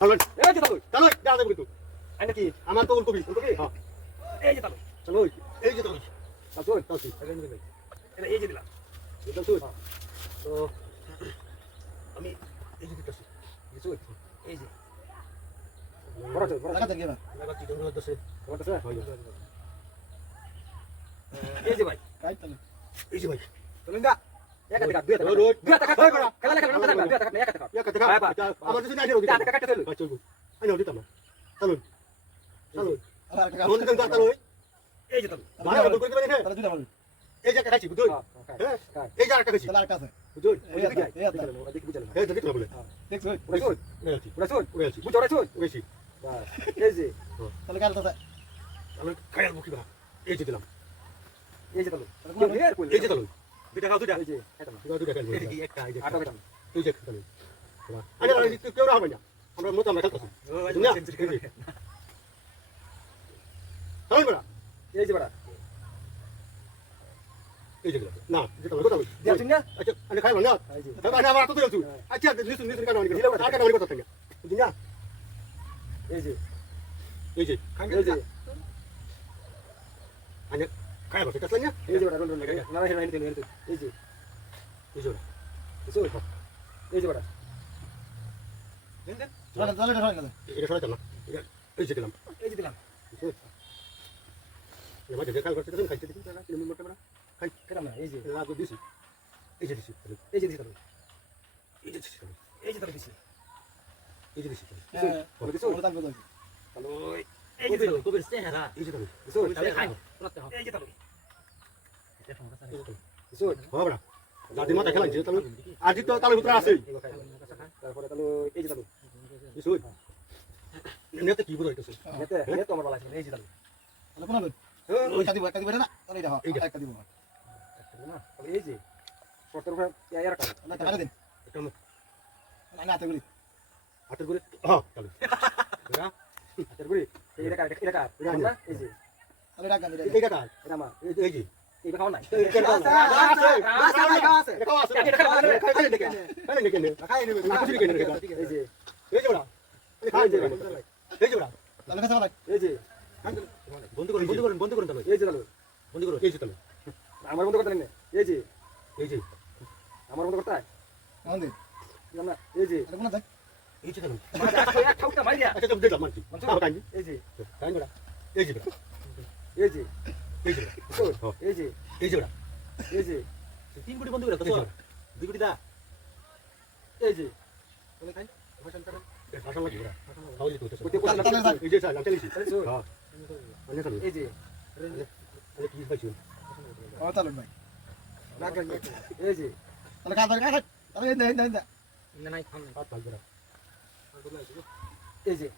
চলো এই যে চালু চলো যা যাবে কিন্তু আইনা কি আমার তো উলকবি হ্যাঁ এই যে চালু চলো এই যে চলো চালু চলছি এটা এই যে দিলাম এটা শুন তো আমি এই যে দিতেছি কিছু এই যে বড় আছে বড় আছে লাগা কি তোমরা দছে বড় আছে এই যে ভাই এই যে ভাই চলুন গা এক টাকা দুই টাকা রোড দুই টাকা খেলা খেলা খেলা দুই টাকা এক টাকা এক টাকা আমার কাছে নাই রোড টাকা কাটতে চলুন চলবো আমি দিতাম না চলো চলো কোন দিন কথা লই এই যে চালু মানে বল করে দিবেন এখানে তাহলে দুইটা মারবি এই যে খাইছি বুঝুই হ্যাঁ এই যে আরেকটা খাইছি তাহলে আরেকটা আছে বুঝুই ওই দিকে ওই দিকে বুঝালাম এই দেখি তো বলে দেখছো ওই শুন ওইছি ওই শুন ওইছি বুঝো ওই শুন ওইছি বাস এই যে তাহলে কাল তো আমি খায়াল মুখি বা এই যে দিলাম এই যে চালু এই যে চলো দুইটা খাও দুইটা এই যে এটা না দুইটা খাইবো এই একটা এই যে আটা বেটা এই যে চলো আরে আরে কেউ না হবে না আমরা মত আমরা খেলতেছি দুনিয়া চলো বড়া এই যে বড়া এই যে দিলাম না যেটা কথা বলি দিয়াছেন না আচ্ছা আমি খাইবো না এই যে আমি আবার তো দিলছু আচ্ছা নিছু নিছু কাটা অনেক আর কাটা অনেক কথা থাকে দুনিয়া এই যে এই যে এই যে আনে খাইবো সেটা না এই যে বড়া রোল রোল না না হেন হেন এই যে এই যে শুন এই যে বড়া তাহলে তাহলে এটা হয় না এটা সরাই না এই যে দিলাম এই যে দিলাম এবার যে খাই করতে খাইতে দিছি না তুমি মোটা বড়া খাই কেন না এই যে লাগো দিছি এই যে দিছি এই যে দিছি এই যে দিছি এই যে তার দিছি এই যে দিছি হ্যাঁ ওটা তার কথা হ্যালো এই যে দিলো কবে চেহারা এই যে দিছি শুন তাহলে খাই এই যে তার শুন হ্যাঁ বড়া দাদি মাথা খেলাইছে তাহলে আজ তো তাহলে ভিতরে আছে তারপরে তাহলে এই যে তাহলে শুন নেতে কি বড় হইতাছে নেতে নেতে আমার বলা আছে এই যে তাহলে তাহলে কোন হবে ওই একটা দিবে না তাহলে এটা হয় একটা দিব না তাহলে এই যে শর্তের উপরে এর কাজ না টাকা দেন এটা না না তাগুলি হাতের করে হ্যাঁ তাহলে না হাতের গুড়ি এই এটা কাজ এটা কাজ না এই যে তাহলে টাকা দিলে এই কাটা এটা মা এই যে এই খাও নাই এই কাটা আছে আছে এটা খাওয়া আছে খাই দেখে খাই দেখে খাই নেবে না কিছু দেখে এই যে এই যে বড়া খাই যে এই যে বড়া তাহলে কাছে বলাই এই যে বন্ধ করুন তাহলে এই যে তাহলে বন্ধ করুন এই যে তাহলে আমার বন্ধ করতে নেই এই যে এই যে আমার বন্ধ করতে কোন দিন না এই যে এটা কোন দেখ এই যে তাহলে মানে এক ঠাউটা মারি আচ্ছা তুমি দেখলাম আর কি খাই এই যে খাই বড়া এই যে এই যে এই যে এই যে এই যে বড়া এই যে 3 কোটি বন্ধ করে তো 2 কোটি দা এই যে বলে খাই ভাষণ করেন ভাষণ লাগি বড়া তাহলে তো কোটি কোটি এই যে স্যার আমি চলেছি হ্যাঁ অনেক ভালো এই যে আরে কি পাইছো ও তাহলে ভাই এই যে তাহলে কাজ করে কাজ তাহলে এই দেন দেন না নাই খাম নাই পাঁচ পাঁচ বড়া এই যে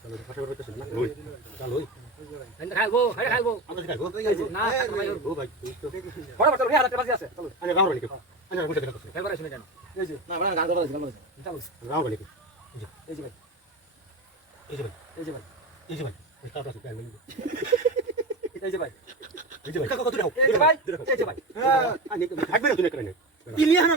তাহলে ভাষা করতে না ওই চল ওই খাইবো খাইবো আমরা খাইবো না ও ভাই তো বড় বড় রে হাতে বাজি আছে চলো আরে রাও রানি আরে বুঝতে দেখো এবারে শুনে জানো এই যে না বড় গাল ধরে চলো চলো রাও রানি এই যে ভাই এই যে ভাই এই যে ভাই এই যে ভাই এই কাটা আছে প্যান এই যে ভাই এই যে ভাই কত দাও এই যে ভাই এই যে ভাই হ্যাঁ আনি থাকবে না তুমি এখানে ইলিয়ানা